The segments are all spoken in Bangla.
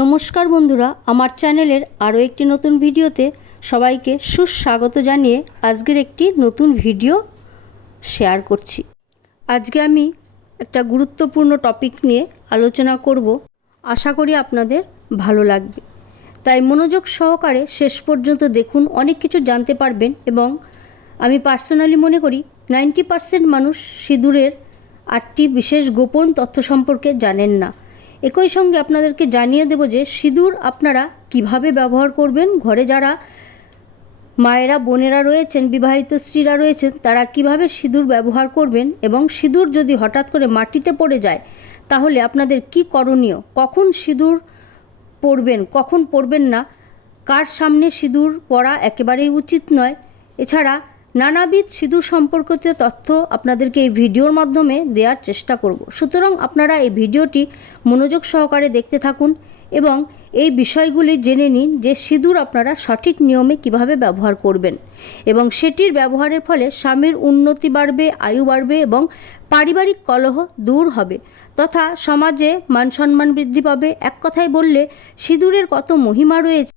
নমস্কার বন্ধুরা, আমার চ্যানেলের আরও একটি নতুন ভিডিওতে সবাইকে সুস্বাগত জানিয়ে আজকের একটি নতুন ভিডিও শেয়ার করছি। আজকে আমি একটা গুরুত্বপূর্ণ টপিক নিয়ে আলোচনা করব। আশা করি আপনাদের ভালো লাগবে। তাই মনোযোগ সহকারে শেষ পর্যন্ত দেখুন, অনেক কিছু জানতে পারবেন এবং আমি পার্সোনালি মনে করি নাইনটি পার্সেন্ট মানুষ সিঁদুরের আটটি বিশেষ গোপন তথ্য সম্পর্কে জানেন না। একই সঙ্গে আপনাদেরকে জানিয়ে দেব যে সিঁদুর আপনারা কীভাবে ব্যবহার করবেন, ঘরে যারা মায়েরা, বোনেরা রয়েছেন, বিবাহিত স্ত্রীরা রয়েছেন, তারা কীভাবে সিঁদুর ব্যবহার করবেন এবং সিঁদুর যদি হঠাৎ করে মাটিতে পড়ে যায়, তাহলে আপনাদের কি করণীয়? কখন সিঁদুর পরবেন কখন পরবেন না? কার সামনে সিঁদুর পরা একেবারেই উচিত নয়। এছাড়া নানাবিধ সিঁদুর সম্পর্কিত তথ্য আপনাদেরকে এই ভিডিওর মাধ্যমে দেওয়ার চেষ্টা করব। সুতরাং আপনারা এই ভিডিওটি মনোযোগ সহকারে দেখতে থাকুন এবং এই বিষয়গুলি জেনে নিন যে সিঁদুর আপনারা সঠিক নিয়মে কীভাবে ব্যবহার করবেন এবং সেটির ব্যবহারের ফলে স্বামীর উন্নতি বাড়বে, আয়ু বাড়বে এবং পারিবারিক কলহ দূর হবে তথা সমাজে মান সম্মান বৃদ্ধি পাবে। এক কথায় বললে, সিঁদুরের কত মহিমা রয়েছে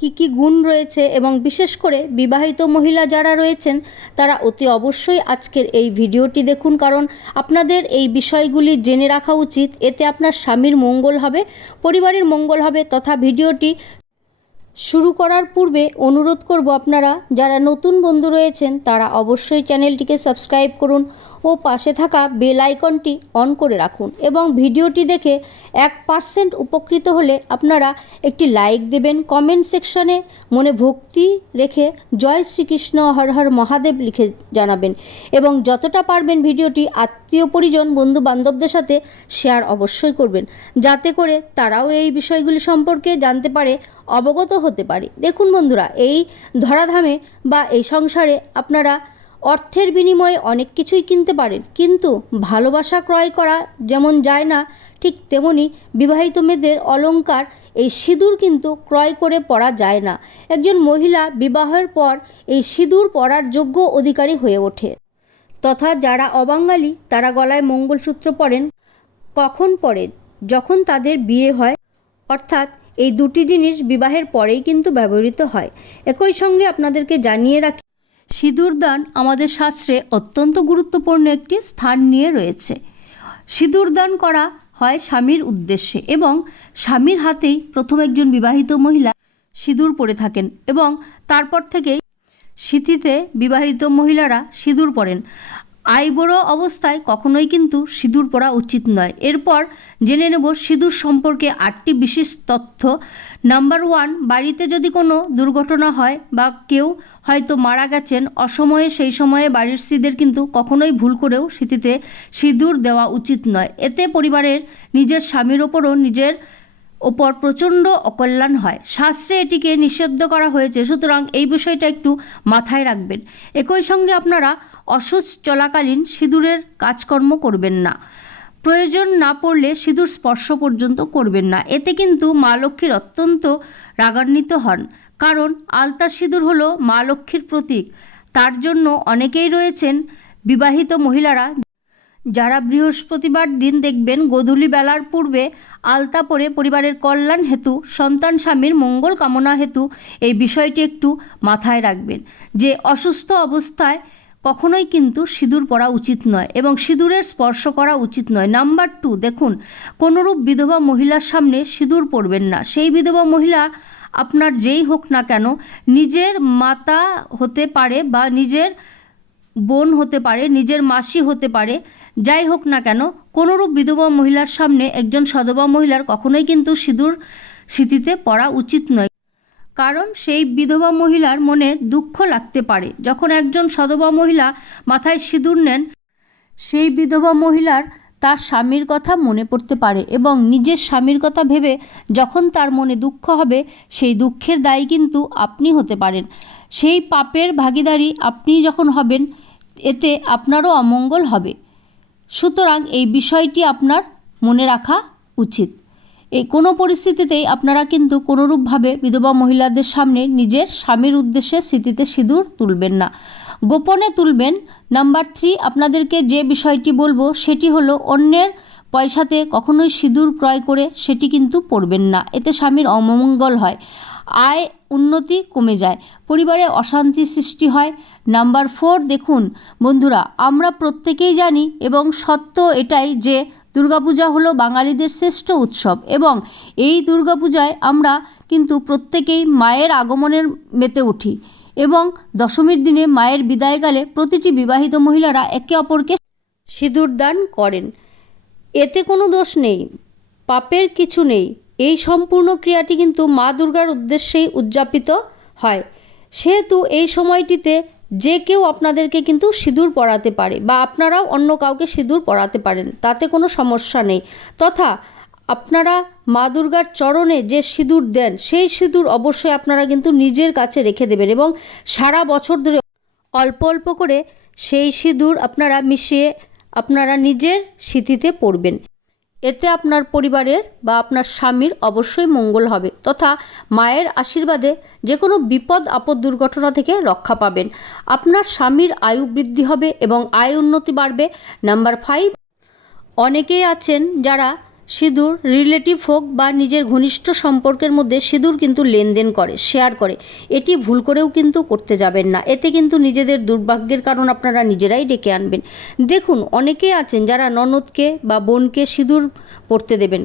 কি কি গুণ রয়েছে এবং বিশেষ করে বিবাহিত মহিলা যারা রয়েছেন, তারা অতি অবশ্যই আজকের এই ভিডিওটি দেখুন। কারণ আপনাদের এই বিষয়গুলি জেনে রাখা উচিত। এতে আপনার স্বামীর মঙ্গল হবে, পরিবারের মঙ্গল হবে তথা ভিডিওটি শুরু করার পূর্বে অনুরোধ করব আপনারা, যারা নতুন বন্ধু রয়েছেন, তারা অবশ্যই চ্যানেলটিকে সাবস্ক্রাইব করুন। ও পাশে থাকা বেল আইকনটি অন করে রাখুন এবং ভিডিওটি দেখে এক পার্সেন্ট উপকৃত হলে আপনারা একটি লাইক দেবেন, কমেন্ট সেকশনে মনে ভক্তি রেখে জয় শ্রীকৃষ্ণ, হর হর মহাদেব লিখে জানাবেন এবং যতটা পারবেন ভিডিওটি আত্মীয় পরিজন বন্ধু বান্ধবদের সাথে শেয়ার অবশ্যই করবেন যাতে করে তারাও এই বিষয়গুলি সম্পর্কে জানতে পারে, অবগত হতে পারে। দেখুন বন্ধুরা, এই ধরাধামে বা এই সংসারে আপনারা অর্থের বিনিময়ে অনেক কিছুই কিনতে পারেন। কিন্তু ভালোবাসা ক্রয় করা যেমন যায় না, ঠিক তেমনি বিবাহিত মেয়েদের অলংকার এই সিঁদুর কিন্তু ক্রয় করে পরা যায় না। একজন মহিলা বিবাহের পর এই সিঁদুর পরার যোগ্য অধিকারী হয়ে ওঠে। তথা যারা অবাঙালি, তারা গলায় মঙ্গলসূত্র পরেন, কখন পরে যখন তাদের বিয়ে হয়। অর্থাৎ এই দুটি জিনিস বিবাহের পরেই কিন্তু ব্যবহৃত হয়। একই সঙ্গে আপনাদেরকে জানিয়ে রাখি সিঁদুর দান আমাদের শাস্ত্রে অত্যন্ত গুরুত্বপূর্ণ একটি স্থান নিয়ে রয়েছে। সিঁদুর দান করা হয় স্বামীর উদ্দেশ্যে এবং স্বামীর হাতেই প্রথম একজন বিবাহিত মহিলা সিঁদুর পরে থাকেন এবং তারপর থেকেই স্মৃতিতে বিবাহিত মহিলারা সিঁদুর পরেন। আইবুড়ো অবস্থায় কখনোই কিন্তু সিঁদুর পরা উচিত নয়। এরপর জেনে নেব সিঁদুর সম্পর্কে আটটি বিশেষ তথ্য। নাম্বার ওয়ান, বাড়িতে যদি কোনো দুর্ঘটনা হয় বা কেউ হয়তো মারা গেছেন, অসময়ে সেই সময়ে বাড়ির স্ত্রীদের কিন্তু কখনোই ভুল করেও স্মৃতিতে সিঁদুর দেওয়া উচিত নয়। এতে পরিবারের নিজের স্বামীর ওপরও নিজের ওপর প্রচণ্ড অকল্যাণ হয়। শাস্ত্রে এটিকে নিষিদ্ধ করা হয়েছে। সুতরাং এই বিষয়টা একটু মাথায় রাখবেন। একই সঙ্গে আপনারা অসুস্থ চলাকালীন সিঁদুরের কাজকর্ম করবেন না। প্রয়োজন না পড়লে সিঁদুর স্পর্শ পর্যন্ত করবেন না। এতে কিন্তু মা লক্ষ্মীর অত্যন্ত রাগান্বিত হন। কারণ আলতা সিঁদুর হলো মা লক্ষ্মীর প্রতীক। তার জন্য অনেকেই রয়েছেন বিবাহিত মহিলারা যারা বৃহস্পতিবার দিন দেখবেন, গোধূলি বেলার পূর্বে আলতা পরে পরিবারের কল্যাণ হেতু, সন্তান স্বামীর মঙ্গল কামনা হেতু এই বিষয়টি একটু মাথায় রাখবেন যে অসুস্থ অবস্থায় কখনোই কিন্তু সিঁদুর পরা উচিত নয় এবং সিঁদুরের স্পর্শ করা উচিত নয়। নাম্বার টু দেখুন, কোনোরূপ বিধবা মহিলার সামনে সিঁদুর পরবেন না। সেই বিধবা মহিলা আপনার যেই হোক না কেন নিজের মাতা হতে পারে বা নিজের বোন হতে পারে, নিজের মাসি হতে পারে যাই হোক না কেন, কোনোরূপ বিধবা মহিলার সামনে একজন সধবা মহিলার কখনোই কিন্তু সিঁদুর স্মৃতিতে পড়া উচিত নয়। কারণ সেই বিধবা মহিলার মনে দুঃখ লাগতে পারে। যখন একজন সধবা মহিলা মাথায় সিঁদুর নেন, সেই বিধবা মহিলার তার স্বামীর কথা মনে পড়তে পারে এবং নিজের স্বামীর কথা ভেবে যখন তার মনে দুঃখ হবে, সেই দুঃখের দায়ী কিন্তু আপনি হতে পারেন। সেই পাপের ভাগিদারি আপনি যখন হবেন, এতে আপনারও অমঙ্গল হবে। সুতরাং এই বিষয়টি আপনার মনে রাখা উচিত। এই কোনো পরিস্থিতিতেই আপনারা কিন্তু কোনোরূপভাবে বিধবা মহিলাদের সামনে নিজের স্বামীর উদ্দেশ্যে স্মৃতিতে সিঁদুর তুলবেন না। গোপনে তুলবেন। নাম্বার থ্রি, আপনাদেরকে যে বিষয়টি বলব সেটি হলো অন্যের পয়সাতে কখনোই সিঁদুর ক্রয় করে সেটি কিন্তু পরবেন না। এতে স্বামীর অমঙ্গল হয়। আয় উন্নতি কমে যায়। পরিবারে অশান্তি সৃষ্টি হয়। নাম্বার ফোর, দেখুন, বন্ধুরা, আমরা প্রত্যেকেই জানি এবং সত্য এটাই যে দুর্গাপূজা হলো বাঙালিদের শ্রেষ্ঠ উৎসব এবং এই দুর্গাপূজায় আমরা কিন্তু প্রত্যেকেই মায়ের আগমনের মেতে উঠি এবং দশমীর দিনে মায়ের বিদায়কালে প্রতিটি বিবাহিত মহিলারা একে অপরকে সিঁদুর দান করেন। এতে কোনো দোষ নেই, পাপের কিছু নেই। এই সম্পূর্ণ ক্রিয়াটি কিন্তু মা দুর্গার উদ্দেশ্যেই উদযাপিত হয়। সেহেতু এই সময়টিতে যে কেউ আপনাদেরকে কিন্তু সিঁদুর পরাতে পারে বা আপনারাও অন্য কাউকে সিঁদুর পরাতে পারেন, তাতে কোনো সমস্যা নেই। তথা আপনারা মা দুর্গার চরণে যে সিঁদুর দেন, সেই সিঁদুর অবশ্যই আপনারা কিন্তু নিজের কাছে রেখে দেবেন এবং সারা বছর ধরে অল্প অল্প করে সেই সিঁদুর আপনারা মিশিয়ে আপনারা নিজের স্মৃতিতে পড়বেন। এতে আপনার পরিবারের বা আপনার স্বামীর অবশ্যই মঙ্গল হবে তথা মায়ের আশীর্বাদে যে কোনো বিপদ, আপদ, দুর্ঘটনা থেকে রক্ষা পাবেন। আপনার স্বামীর আয়ু বৃদ্ধি হবে এবং আয় উন্নতি বাড়বে। নাম্বার ফাইভ অনেকেই আছেন যারা সিঁদুর রিলেটিভ হোক বা নিজের ঘনিষ্ঠ সম্পর্কের মধ্যে সিঁদুর কিন্তু লেনদেন করে শেয়ার করে। এটি ভুল করেও কিন্তু করতে যাবেন না। এতে কিন্তু নিজেদের দুর্ভাগ্যের কারণ আপনারা নিজেরাই ডেকে আনবেন। দেখুন অনেকেই আছেন যারা ননদকে বা বোনকে সিঁদুর পরতে দেবেন।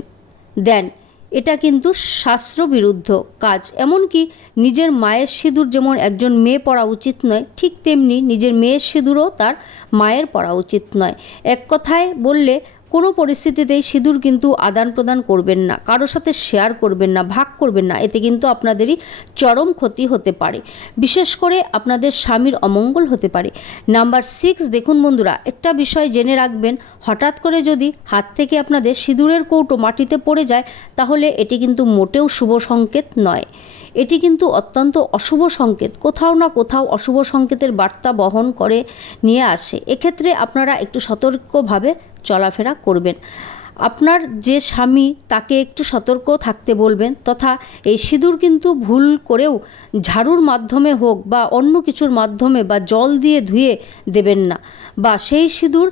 দেন, এটা কিন্তু শাস্ত্রবিরুদ্ধ কাজ। এমনকি নিজের মায়ের সিঁদুর যেমন একজন মেয়ে পরা উচিত নয়, ঠিক তেমনি নিজের মেয়ের সিঁদুরও তার মায়ের পরা উচিত নয়। এক কথায় বললে কোনো পরিস্থিতিতেই সিঁদুর কিন্তু আদান প্রদান করবেন না কারোর সাথে শেয়ার করবেন না, ভাগ করবেন না, এতে কিন্তু আপনাদেরই চরম ক্ষতি হতে পারে। বিশেষ করে আপনাদের স্বামীর অমঙ্গল হতে পারে। নাম্বার সিক্স দেখুন বন্ধুরা, একটা বিষয় জেনে রাখবেন, হঠাৎ করে যদি হাত থেকে আপনাদের সিঁদুরের কৌটো মাটিতে পড়ে যায়, তাহলে এটি কিন্তু মোটেও শুভ সংকেত নয়। এটি কিন্তু অত্যন্ত অশুভ সংকেত, কোথাও না কোথাও অশুভ সংকেতের বার্তা বহন করে নিয়ে আসে। এক্ষেত্রে আপনারা একটু সতর্কভাবে চলাফেরা করবেন। আপনার যে স্বামী তাকে একটু সতর্ক থাকতে বলবেন তথা এই সিঁদুর কিন্তু ভুল করেও ঝাড়ুর মাধ্যমে হোক বা অন্য কিছুর মাধ্যমে বা জল দিয়ে ধুয়ে দেবেন না বা সেই সিঁদুর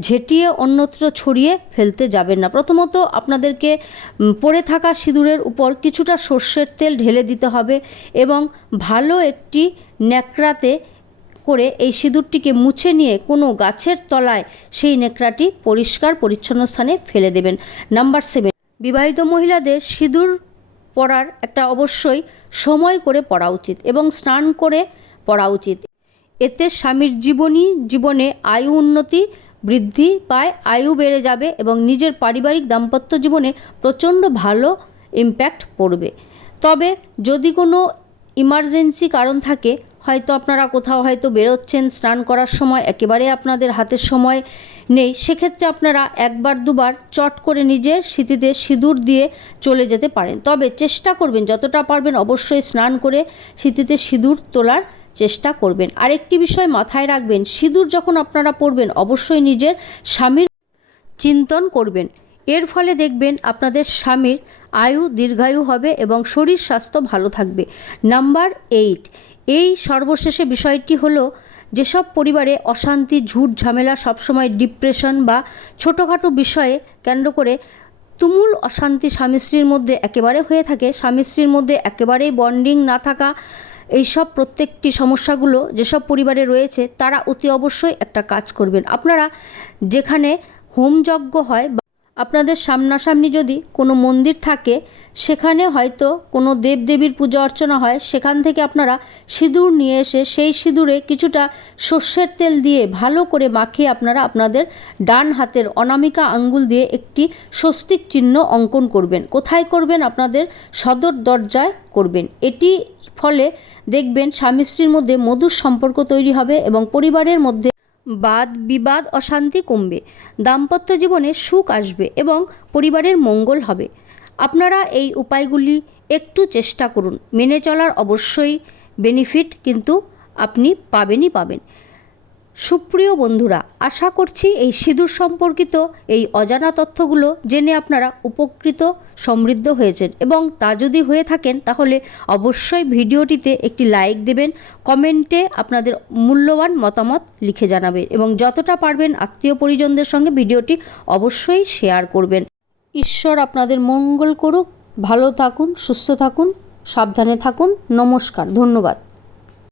ঝেঁটিয়ে অন্যত্র ছড়িয়ে ফেলতে যাবেন না। প্রথমত আপনাদেরকে পড়ে থাকা সিঁদুরের উপর কিছুটা সর্ষের তেল ঢেলে দিতে হবে এবং ভালো একটি ন্যাকড়াতে করে এই সিঁদুরটিকে মুছে নিয়ে কোনো গাছের তলায় সেই নেকড়াটি পরিষ্কার পরিচ্ছন্ন স্থানে ফেলে দেবেন। নাম্বার সেভেন বিবাহিত মহিলাদের সিঁদুর পরার একটা অবশ্যই সময় করে পড়া উচিত এবং স্নান করে পড়া উচিত। এতে স্বামীর জীবনী, জীবনে আয়ু উন্নতি বৃদ্ধি পায়, আয়ু বেড়ে যাবে এবং নিজের পারিবারিক দাম্পত্য জীবনে প্রচণ্ড ভালো ইম্প্যাক্ট পড়বে। তবে যদি কোনো ইমার্জেন্সি কারণ থাকে হয়তো আপনারা কোথাও হয়তো বেরোচ্ছেন, স্নান করার সময়, একেবারে আপনাদের হাতের সময় নেই। সেক্ষেত্রে আপনারা একবার, দুবার চট করে নিজের স্মৃতিতে সিঁদুর দিয়ে চলে যেতে পারেন। তবে চেষ্টা করবেন, যতটা পারবেন অবশ্যই স্নান করে স্মৃতিতে সিঁদুর তোলার চেষ্টা করবেন। আরেকটি বিষয় মাথায় রাখবেন, সিঁদুর যখন আপনারা পরবেন, অবশ্যই নিজের স্বামীর চিন্তন করবেন। এর ফলে দেখবেন আপনাদের স্বামীর আয়ু দীর্ঘায়ু হবে এবং শরীর স্বাস্থ্য ভালো থাকবে। নাম্বার এইট, এই সর্বশেষে বিষয়টি হলো যেসব পরিবারে অশান্তি, ঝুট ঝামেলা, সবসময় ডিপ্রেশন বা ছোটোখাটো বিষয়ে কেন্দ্র করে তুমুল অশান্তি স্বামী স্ত্রীর মধ্যে একেবারে হয়ে থাকে, স্বামী স্ত্রীর মধ্যে একেবারেই বন্ডিং না থাকা, এইসব প্রত্যেকটি সমস্যাগুলো যেসব পরিবারে রয়েছে, তারা অতি অবশ্যই একটা কাজ করবেন। আপনারা যেখানে হোমযজ্ঞ হয় আপনাদের সামনাসামনি যদি কোনো মন্দির থাকে, সেখানে হয়তো কোনো দেবদেবীর পূজা অর্চনা হয়, সেখান থেকে আপনারা সিঁদুর নিয়ে এসে সেই সিঁদুরে কিছুটা সর্ষের তেল দিয়ে ভালো করে মাখিয়ে আপনারা আপনাদের ডান হাতের অনামিকা আঙ্গুল দিয়ে একটি স্বস্তিক চিহ্ন অঙ্কন করবেন। কোথায় করবেন? আপনাদের সদর দরজায় করবেন। এটি ফলে দেখবেন স্বামী স্ত্রীর মধ্যে মধুর সম্পর্ক তৈরি হবে এবং পরিবারের মধ্যে বাদ, বিবাদ, অশান্তি কমবে। দাম্পত্য জীবনে সুখ আসবে এবং পরিবারের মঙ্গল হবে। আপনারা এই উপায়গুলি একটু চেষ্টা করুন। মেনে চলার অবশ্যই বেনিফিট কিন্তু আপনি পাবেনই পাবেন। সুপ্রিয় বন্ধুরা, আশা করছি এই সিঁদুর সম্পর্কিত এই অজানা তথ্যগুলো জেনে আপনারা উপকৃত, সমৃদ্ধ হয়েছেন এবং তা যদি হয়ে থাকেন তাহলে অবশ্যই ভিডিওটিতে একটি লাইক দেবেন, কমেন্টে আপনাদের মূল্যবান মতামত লিখে জানাবেন এবং যতটা পারবেন আত্মীয় পরিজনদের সঙ্গে ভিডিওটি অবশ্যই শেয়ার করবেন। ঈশ্বর আপনাদের মঙ্গল করুক। ভালো থাকুন, সুস্থ থাকুন, সাবধানে থাকুন। নমস্কার, ধন্যবাদ।